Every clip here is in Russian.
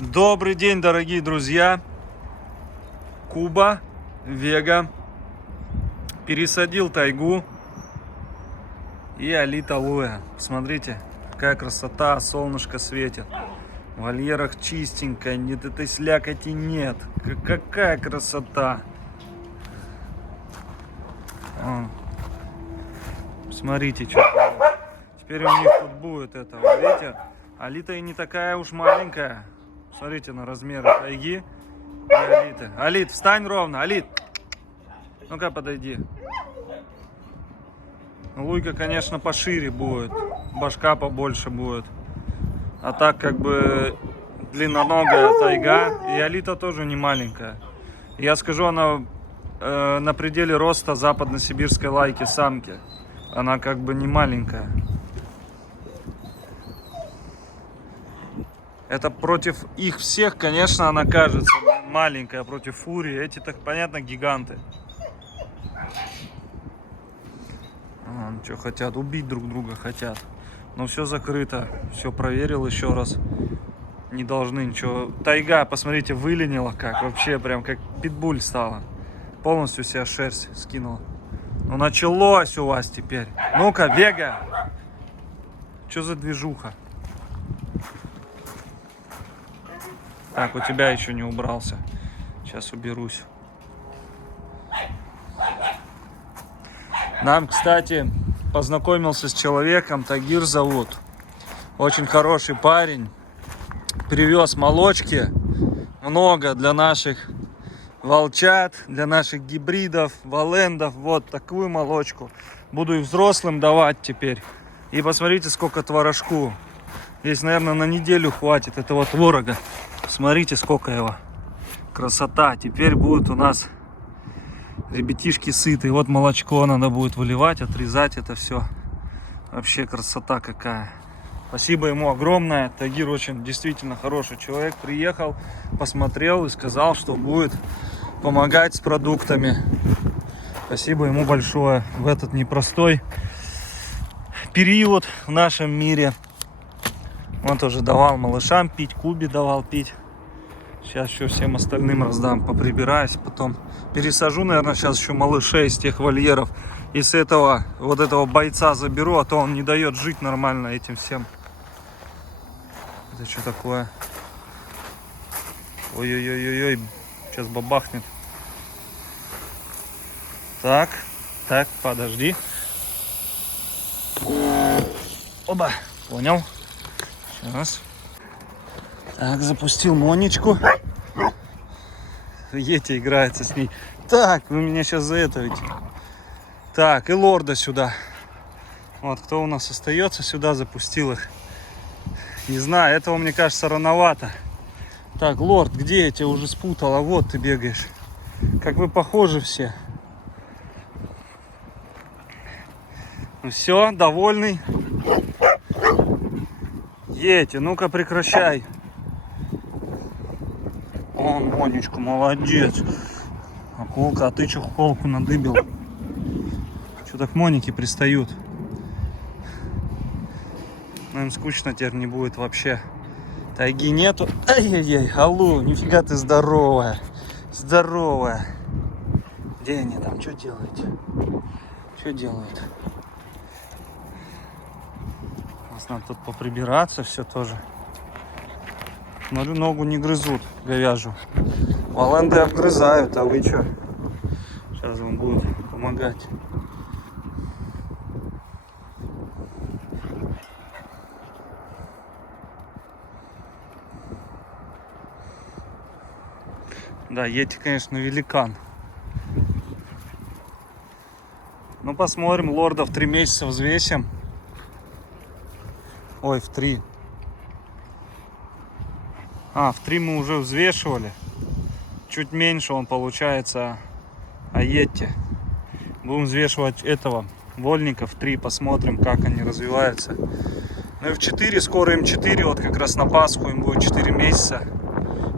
Добрый день, дорогие друзья. Куба, Вега. Пересадил тайгу и Алита Луя. Смотрите, какая красота, солнышко светит. В вольерах чистенько, нет этой слякоти нет. Какая красота. Смотрите, что. Теперь у них тут будет это, видите? Алита и не такая уж маленькая. Смотрите на размеры тайги и Алиты. Алит, встань ровно, Алит. Ну-ка, подойди. Луйка, конечно, пошире будет. Башка побольше будет. А так, как бы, длинноногая тайга. И Алита тоже не маленькая. Я скажу, она на пределе роста западно-сибирской лайки самки. Она как бы не маленькая. Это против их всех, конечно, она кажется маленькая, против фурии. Эти, так понятно, гиганты. Что хотят? Убить друг друга хотят. Но все закрыто. Все проверил еще раз. Не должны ничего. Тайга, посмотрите, выленила как. Вообще прям как питбуль стала. Полностью себя шерсть скинула. Ну началось у вас теперь. Ну-ка, Вега. Что за движуха? Так, у тебя еще не убрался. Сейчас уберусь. Нам, кстати, познакомился с человеком, Тагир зовут. Очень хороший парень. Привез молочки. Много для наших волчат, для наших гибридов, валендов. Вот такую молочку. Буду и взрослым давать теперь. И посмотрите, сколько творожку. Здесь, наверное, на неделю хватит этого творога. Смотрите, сколько его. Красота. Теперь будут у нас ребятишки сытые. Вот молочко надо будет выливать, отрезать это все. Вообще красота какая. Спасибо ему огромное. Тагир очень действительно хороший человек. Приехал, посмотрел и сказал, что будет помогать с продуктами. Спасибо ему большое в этот непростой период в нашем мире. Он тоже давал малышам пить, Кубе давал пить. Сейчас еще всем остальным раздам, поприбираюсь. Потом пересажу, наверное, сейчас еще малышей из тех вольеров. И с этого, вот этого бойца заберу, а то он не дает жить нормально этим всем. Это что такое? Ой-ой-ой-ой, сейчас бабахнет. Так, подожди. Оба, понял. Сейчас. Так, запустил Монечку. Йети играется с ней. Так, вы меня сейчас за это ведь. Так, и лорда сюда. Вот, кто у нас остается, сюда запустил их. Не знаю, этого, мне кажется, рановато. Так, лорд, где я тебя уже спутал? А вот ты бегаешь. Как вы похожи все. Ну все, довольный. Йети, ну-ка прекращай. О, Монечка, молодец. Акулка, а ты что холку надыбил? Что так Моники пристают? Наверное, скучно теперь не будет вообще. Тайги нету. Ай-яй-яй, алло, нифига ты здоровая. Здоровая. Где они там, что делаете? Что делают? Надо тут поприбираться все тоже. Смотрю, ногу не грызут, говяжью. Валенды обгрызают, а вы что? Сейчас вам будут помогать. Да, Йети, конечно, великан. Ну, посмотрим, лорда в 3 месяца взвесим. Ой, в 3. В 3 мы уже взвешивали. Чуть меньше он получается Йети. Будем взвешивать этого вольника в 3. Посмотрим, как они развиваются. Ну и в 4, скоро им 4. Вот как раз на Пасху им будет 4 месяца.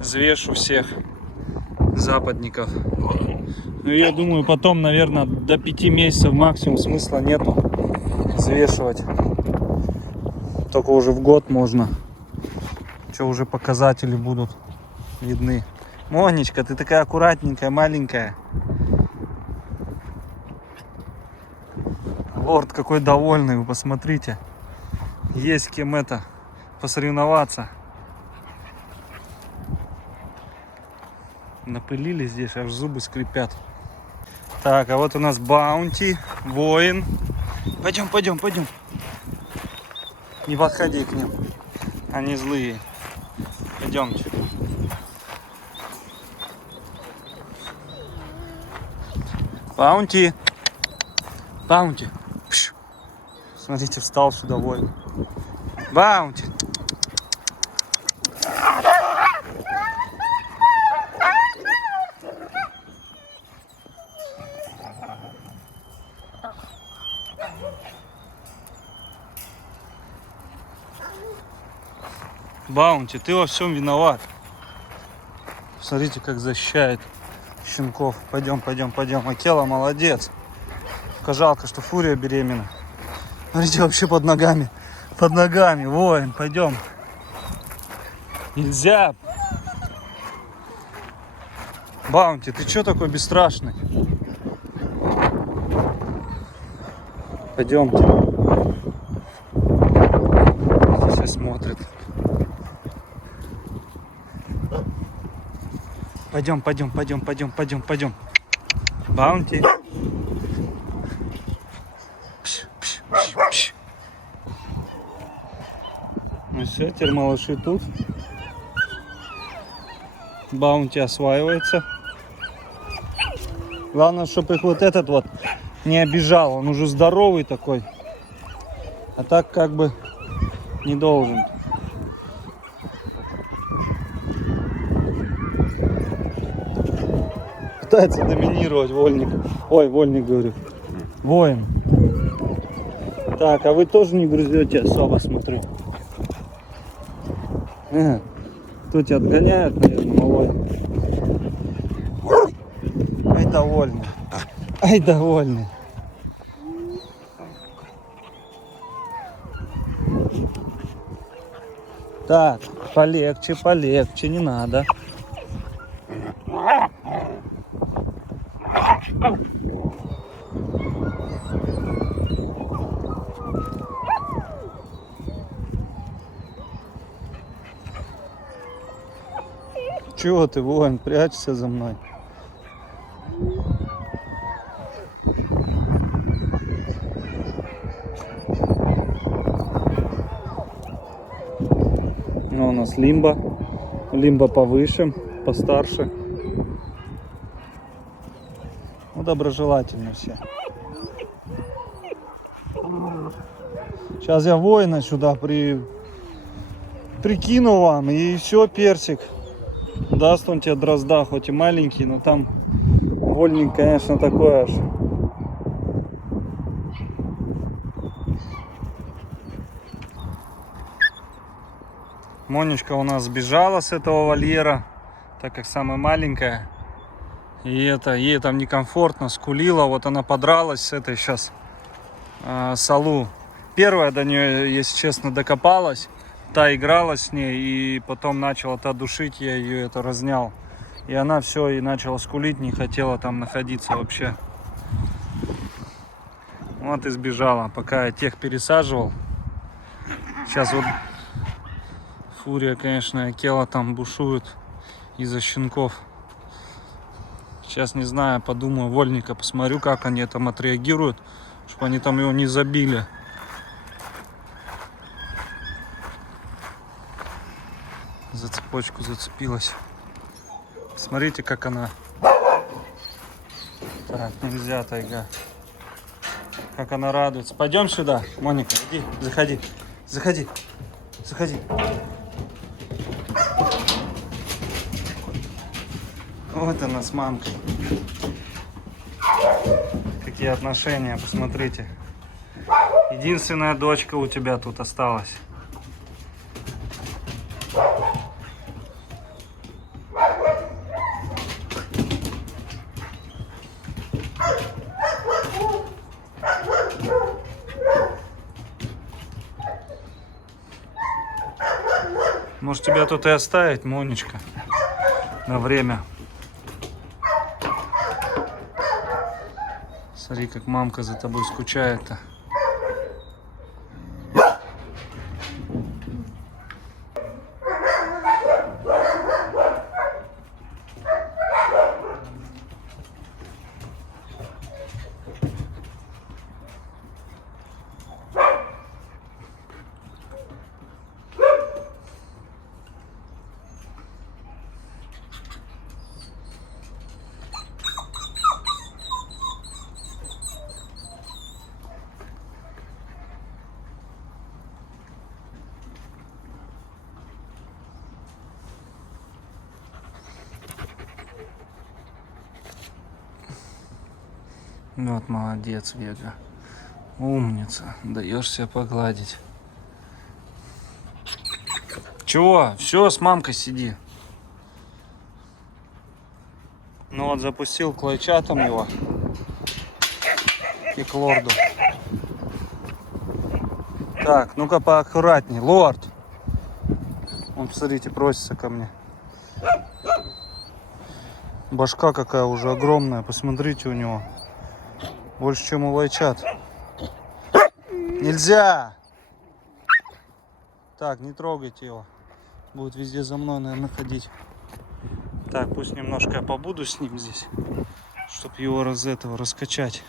Взвешу всех западников. Ну я думаю, потом, наверное, до 5 месяцев максимум смысла нету взвешивать. Только уже в год можно. Что уже показатели будут видны. Монечка, ты такая аккуратненькая, маленькая. Лорд какой довольный, вы посмотрите. Есть с кем это посоревноваться. Напылили здесь, аж зубы скрипят. Так, а вот у нас Баунти, воин. Пойдем, пойдем, пойдем. Не подходи к ним. Они злые. Пойдемте. Баунти. Баунти. Пш. Смотрите, встал сюда воин. Баунти. Баунти, ты во всем виноват. Смотрите, как защищает щенков. Пойдем, пойдем, пойдем. Акела молодец. Только жалко, что Фурия беременна. Смотрите, вообще под ногами. Под ногами, воин, пойдем. Нельзя. Баунти, ты что такой бесстрашный? Пойдемте. Здесь смотрит. Пойдем, пойдем, пойдем, пойдем, пойдем, пойдем. Баунти. Пш, пш, пш, пш. Ну все, теперь малыши тут. Баунти осваивается. Главное, чтобы их вот этот вот не обижал. Он уже здоровый такой. А так как бы не должен. Пытается доминировать вольник. Ой, вольник говорю. Воин. Так, а вы тоже не грызете особо, смотрю. Тут тебя отгоняют, наверное, малой. Ай, довольный. Ай, довольный. Так, полегче, полегче, не надо. Чего ты, воин, прячешься за мной? Ну, у нас лимба. Лимба повыше, постарше. Ну, доброжелательно все. Сейчас я воина сюда прикину вам, и все, персик. Даст он тебе дрозда, хоть и маленький, но там вольник, конечно, такой аж. Монечка у нас сбежала с этого вольера, так как самая маленькая. И ей там некомфортно, скулила. Вот она подралась с этой сейчас Салу. Первая до нее, если честно, докопалась. Та играла с ней, и потом начала та душить, я ее разнял. И она все, и начала скулить, не хотела там находиться вообще. Вот и сбежала, пока я тех пересаживал. Сейчас вот Фурия, конечно, Акела там бушует из-за щенков. Сейчас не знаю, подумаю, вольника посмотрю, как они там отреагируют, чтобы они там его не забили. За цепочку зацепилась. Смотрите, как она. Так, нельзя, тайга. Как она радуется. Пойдем сюда, Моника, иди, заходи. Заходи. Заходи. Вот она с мамкой. Какие отношения, посмотрите. Единственная дочка у тебя тут осталась. Может, тебя тут и оставить, Монечка, на время. Смотри, как мамка за тобой скучает-то. Вот молодец, Вега. Умница. Даешь себя погладить. Чего? Все, с мамкой сиди. Ну вот, запустил к лайчатам его. И к лорду. Так, ну-ка поаккуратней. Лорд. Он, посмотрите, просится ко мне. Башка какая уже огромная. Посмотрите у него. Больше, чем у лайчат. Нельзя! Так, не трогайте его. Будет везде за мной, наверное, ходить. Так, пусть немножко я побуду с ним здесь, чтобы его раскачать.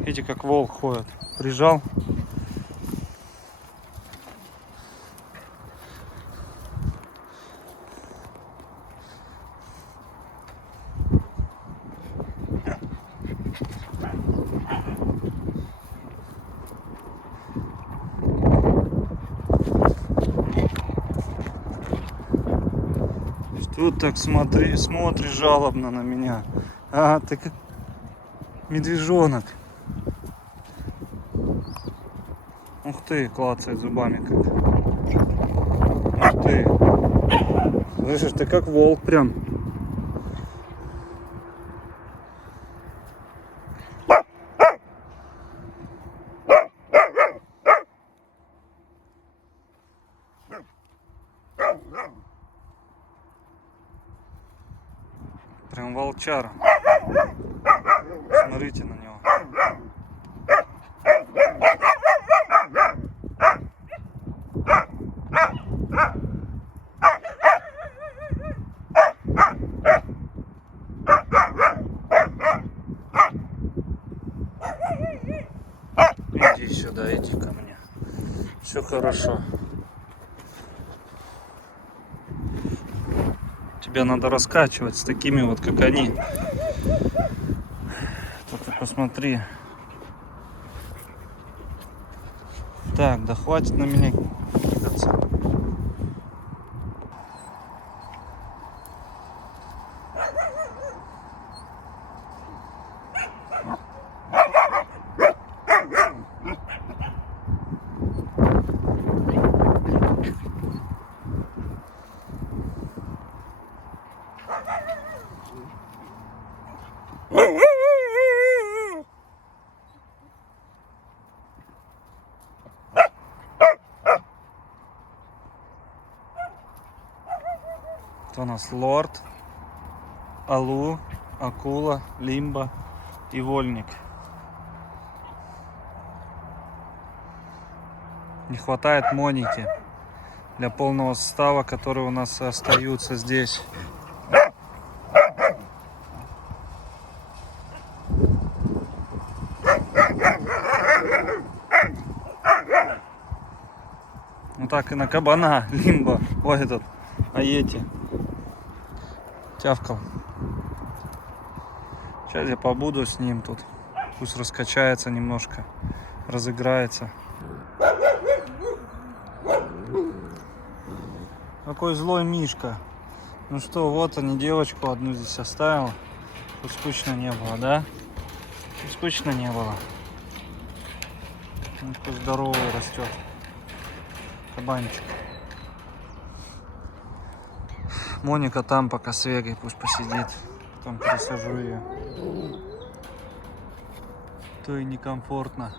Видите, как волк ходит. Прижал. Тут так смотришь жалобно на меня. А, ты как медвежонок. Ух ты, клацает зубами как. Ух ты. Слышишь, ты как волк прям. Прям волчара. Смотрите на него. Иди сюда, иди ко мне. Все хорошо. Тебя надо раскачивать с такими вот, как они. Только посмотри. Так, да хватит на меня кидаться. Это у нас лорд, Алу, акула, лимба и вольник. Не хватает Моники для полного состава, которые у нас остаются здесь. Ну так и на кабана, лимба, ой, этот, аети, тявкал. Сейчас я побуду с ним тут, пусть раскачается немножко, разыграется. Какой злой Мишка. Ну что, вот они девочку одну здесь оставил, тут скучно не было, да? Тут скучно не было. Он такой здоровый растет. Кабанчик. Моника там пока с Вегой пусть посидит. Потом пересажу ее. То и некомфортно.